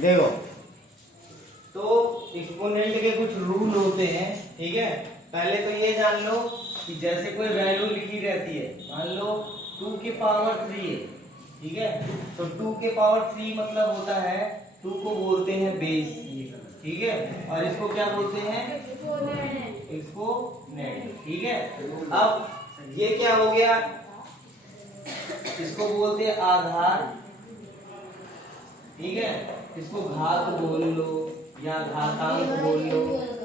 देखो, तो एक्सपोनेंट के कुछ रूल होते हैं, ठीक है। पहले तो ये जान लो कि जैसे कोई वैल्यू लिखी रहती है, मान लो 2 के पावर 3 है, ठीक है। तो 2 के पावर 3 मतलब होता है 2 को बोलते हैं बेस, ठीक है। और इसको क्या बोलते हैं? एक्सपोनेंट, ठीक है। अब ये क्या हो गया? इसको बोलते हैं आधार, ठीक है। इसको घात बोल लो या घातांक बोल लो,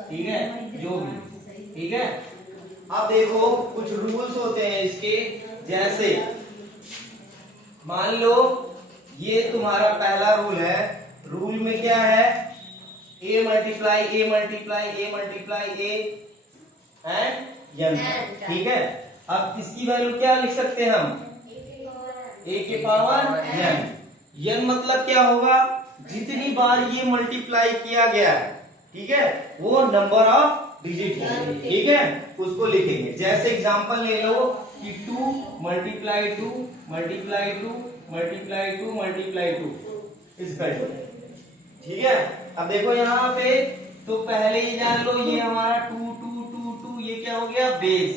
ठीक है, जो भी, ठीक है। अब देखो कुछ रूल्स होते हैं इसके, जैसे मान लो ये तुम्हारा पहला रूल है। रूल में क्या है? a multiply a multiply a multiply a and n, ठीक है। अब इसकी वैल्यू क्या लिख सकते हैं हम? a के पावर n। n मतलब क्या होगा? जितनी बार ये मल्टीप्लाई किया गया है, ठीक है, वो नंबर ऑफ डिजिट है, ठीक है, उसको लिखेंगे। जैसे एग्जांपल ले लो कि 2 मल्टीप्लाई 2 मल्टीप्लाई 2 मल्टीप्लाई 2 मल्टीप्लाई 2 इसका, ठीक है। अब देखो यहाँ पे, तो पहले ही जान लो ये हमारा 2 2 2 2 ये क्या हो गया? बेस।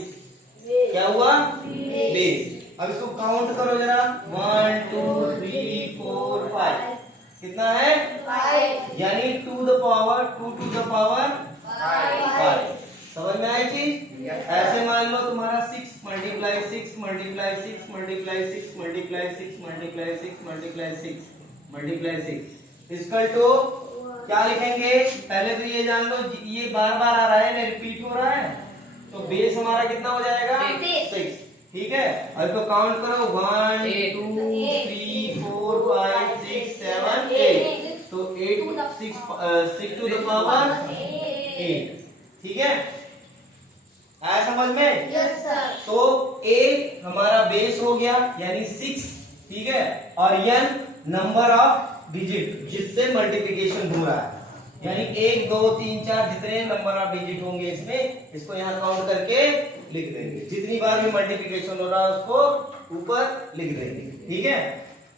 क्या हुआ? बेस। अब इसको काउंट करो जरा, 1 2 3 4 5, कितना है? 5, यानी 2 टू द पावर 5। समझ में आई चीज? ऐसे मान लो तुम्हारा 6 multiply 6 multiply 6 multiply 6 multiply 6 multiply 6 multiply 6 multiply 6 equal to क्या लिखेंगे? पहले तो ये जान लो, ये बार बार आ रहा है ना, रिपीट हो रहा है, तो बेस हमारा कितना हो जाएगा? 6, ठीक है। और इसको काउंट करो, 1 2 3 4 5 6 7 8, तो 6 टू द पावर 8, ठीक है। आया समझ में? Yes sir. तो a हमारा बेस हो गया यानी 6, ठीक है, और n नंबर ऑफ डिजिट जिससे मल्टीप्लिकेशन हो रहा है, यानी 1 2 3 4 जितने नंबर ऑफ डिजिट होंगे इसमें, इसको यहाँ काउंट करके लिख देंगे। जितनी बार भी मल्टीप्लिकेशन हो रहा है उसको ऊपर लिख देंगे, ठीक है।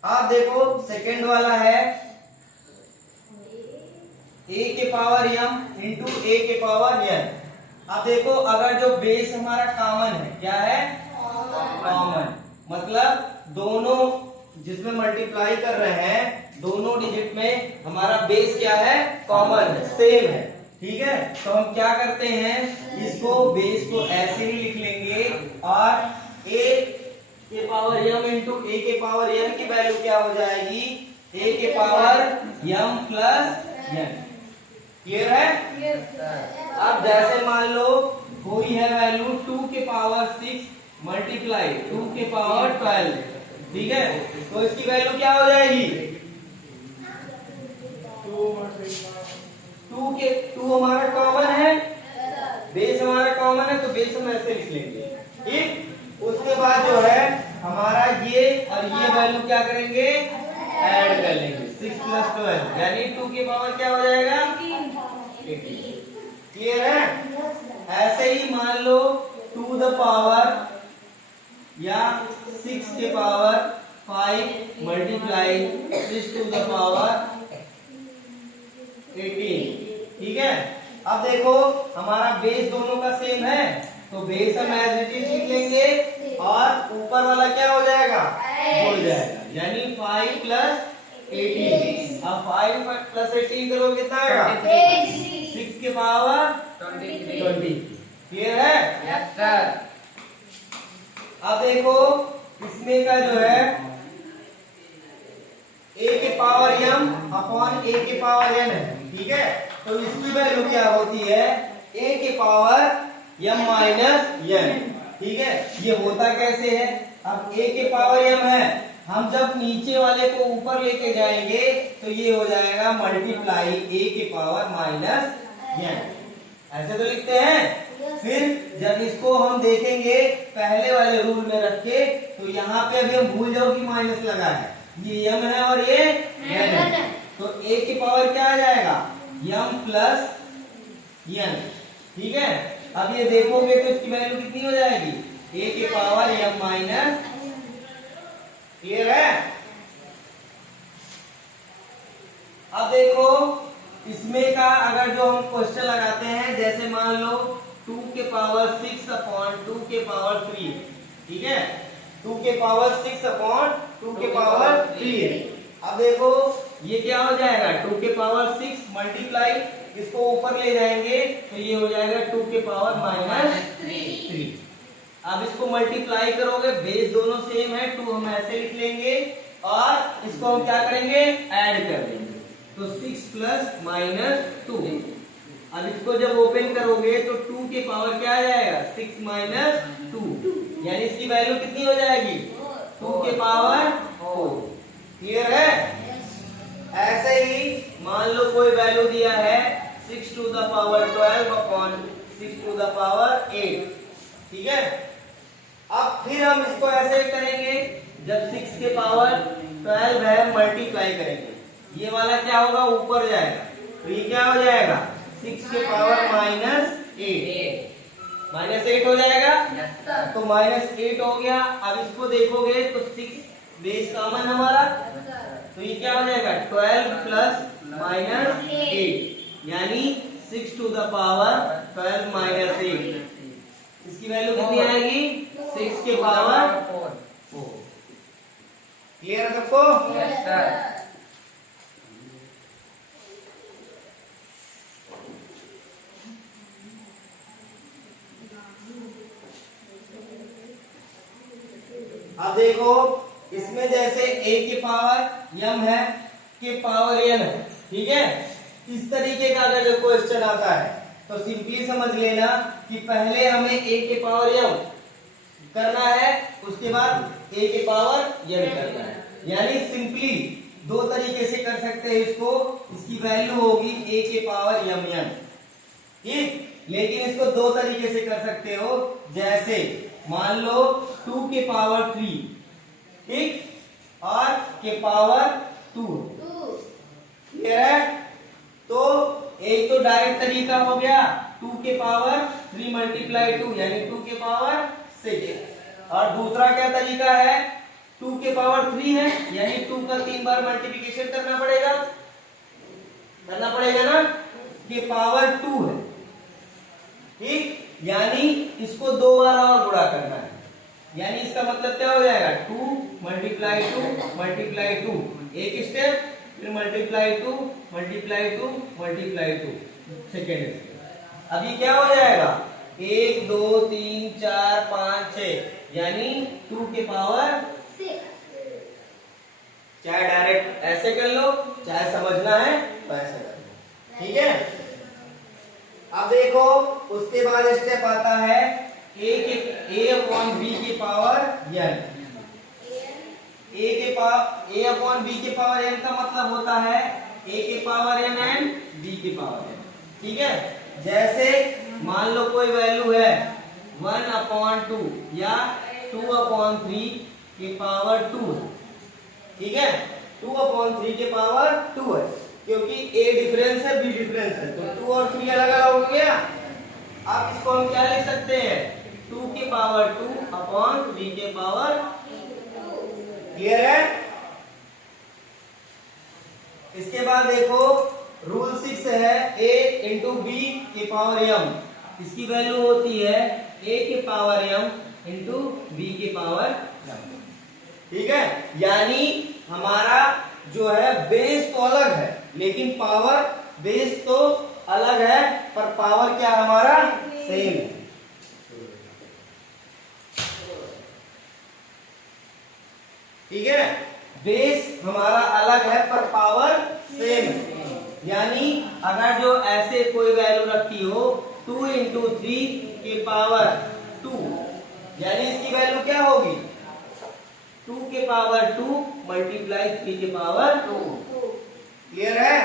आप देखो सेकंड वाला है a के पावर m इंटू a के पावर n। अब देखो, अगर जो बेस हमारा कॉमन है, क्या है? कॉमन, मतलब दोनों जिसमें मल्टीप्लाई कर रहे हैं, दोनों डिजिट में हमारा बेस क्या है? कॉमन है, सेम है, ठीक है। तो हम क्या करते हैं, इसको बेस को ऐसे ही लिख लेंगे, और a के पावर m इंटू a के पावर n की वैल्यू क्या हो जाएगी? a के power m plus n। Clear है? अब जैसे मान लो कोई है वैल्यू 2 के पावर 6 मल्टीप्लाई 2 के पावर 12, ठीक है, तो इसकी वैल्यू क्या हो जाएगी? 2 हमारा कॉमन है, बेस हमारा कॉमन है, तो बेस हम ऐसे लिख लेंगे, ठीक। उसके बाद जो है हमारा ये और ये वैल्यू क्या करेंगे? ऐड कर लेंगे, 6 प्लस 12 यानी 2 के पावर क्या हो जाएगा? 18। क्लियर है? ऐसे ही मान लो 2 द पावर या 6 के power 5 multiply 6 to the power 18, ठीक है। अब देखो हमारा बेस दोनों का सेम है, तो बेस हम एज इट इज लिख लेंगे, और ऊपर वाला क्या हो जाएगा? हो जाएगा, यानी 5 प्लस 18। अब 5 प्लस 18 करो कितना आएगा? 6 के पावर 20। क्लियर है? Yes sir. अब देखो इसमें का जो है a के पावर m अपॉन a के पावर n है, ठीक है। तो इसकी वैल्यू क्या होती है? a के पावर m माइनस n, ठीक है। ये होता कैसे है? अब a के पावर m है, हम जब नीचे वाले को ऊपर लेके जाएंगे तो ये हो जाएगा मल्टीप्लाई a के पावर माइनस n, ऐसे तो लिखते हैं। फिर जब इसको हम देखेंगे पहले वाले रूल में रख के, तो यहाँ पे अभी हम भूल जाओ कि माइनस लगा है, ये m है और ये n है, तो a की पावर क्या आ जाएगा? m प्लस n, ठीक है। अब ये देखोगे तो इसकी वैल्यू कितनी हो जाएगी? a के पावर m माइनस। क्लियर है? अब देखो इसमें का अगर जो हम क्वेश्चन लगाते हैं, जैसे मान लो 2 के पावर 6 अपॉन 2 के पावर 3, ठीक है, 2 के पावर 6 अपॉन 2 के पावर 3 है। अब देखो ये क्या हो जाएगा, 2 के पावर 6 मल्टीप्लाई, इसको ऊपर ले जाएंगे तो ये हो जाएगा 2 के पावर -3। अब इसको मल्टीप्लाई करोगे, बेस दोनों सेम है, 2 हम ऐसे लिख लेंगे और इसको हम क्या करेंगे, ऐड कर देंगे, तो 6 प्लस -2। अब इसको जब ओपन करोगे तो 2 के पावर क्या आ जाएगा, 6 - 2, यानी इसकी वैल्यू कितनी हो जाएगी, 2 के पावर 4। क्लियर है? ऐसे ही मान लो कोई वैल्यू दिया है 6 to the power 12 upon 6 to the power 8, ठीक है। अब फिर हम इसको ऐसे करेंगे, जब 6 के पावर 12 है मल्टीप्लाई करेंगे, ये वाला क्या होगा, ऊपर जाएगा, तो ये क्या हो जाएगा, 6 के पावर -8 हो जाएगा, तो -8 हो गया। अब इसको देखोगे तो 6 बेस कॉमन हमारा, तो ये क्या हो जाएगा, 12 प्लस -8, यानी 6 टू द पावर 12 - 8, इसकी वैल्यू कितनी आएगी, 6 के पावर 4। क्लियर है सबको? Yes sir. अब देखो इसमें जैसे a के पावर m है, के पावर n है, ठीक है। इस तरीके का अगर जो क्वेश्चन आता है तो सिंपली समझ लेना कि पहले हमें a के पावर m करना है, उसके बाद a के पावर n करना है, यानी सिंपली दो तरीके से कर सकते हैं इसको। इसकी वैल्यू होगी a के पावर mn, ठीक। लेकिन इसको दो तरीके से कर सकते हो, जैसे मान लो 2 के पावर 3, ठीक, और के पावर 2, क्लियर है। तो एक तो डायरेक्ट तरीका हो गया 2 के पावर 3 मल्टीप्लाई 2, यानी 2 के पावर 6, और दूसरा क्या तरीका है, 2 के पावर 3 है, यानी 2 का 3 बार मल्टीप्लिकेशन करना पड़ेगा ना, के पावर 2 है, ठीक, यानी इसको 2 बार और गुणा करना है, यानी इसका मतलब क्या हो जाएगा, 2 मल्टीप्लाई 2 मल्टीप्लाई 2, एक स्टेप, फिर multiply 2 multiply 2 multiply 2, second step. अब ये क्या हो जाएगा, 1 2 3 4 5 6, यानी 2 के पावर 6। चाहे डायरेक्ट ऐसे कर लो, चाहे समझना है तो ऐसे कर लो, ठीक है। अब देखो उसके बाद स्टेप आता है a अपॉन b के power n। a upon b के पावर n का मतलब होता है a के पावर n एंड b के पावर n, ठीक है। जैसे मान लो कोई वैल्यू है 1 अपॉन 2 या 2 अपॉन 3 के पावर 2, ठीक है, 2 अपॉन 3 के पावर 2 है, क्योंकि a डिफरेंस है b डिफरेंस है, तो 2 और 3 अलग अलग हो गया। अब इसको हम क्या लिख सकते हैं, 2 के पावर 2 अपॉन 3 के पावर 2, क्लियर है। इसके बाद देखो रूल 6 है a इंटू बी के पावर m, इसकी वैल्यू होती है a के पावर m इंटू बी के पावर m, ठीक है। यानी हमारा जो है बेस तो अलग है, लेकिन पावर बेस तो अलग है, पर पावर क्या हमारा सेम है, ठीक है। बेस हमारा अलग है पर पावर सेम है, यानी अगर जो ऐसे कोई वैल्यू रखी हो 2 इंटू 3 के पावर 2, यानी इसकी वैल्यू क्या होगी, 2 के पावर 2 मल्टीप्लाई 3 के पावर 2, क्लियर है।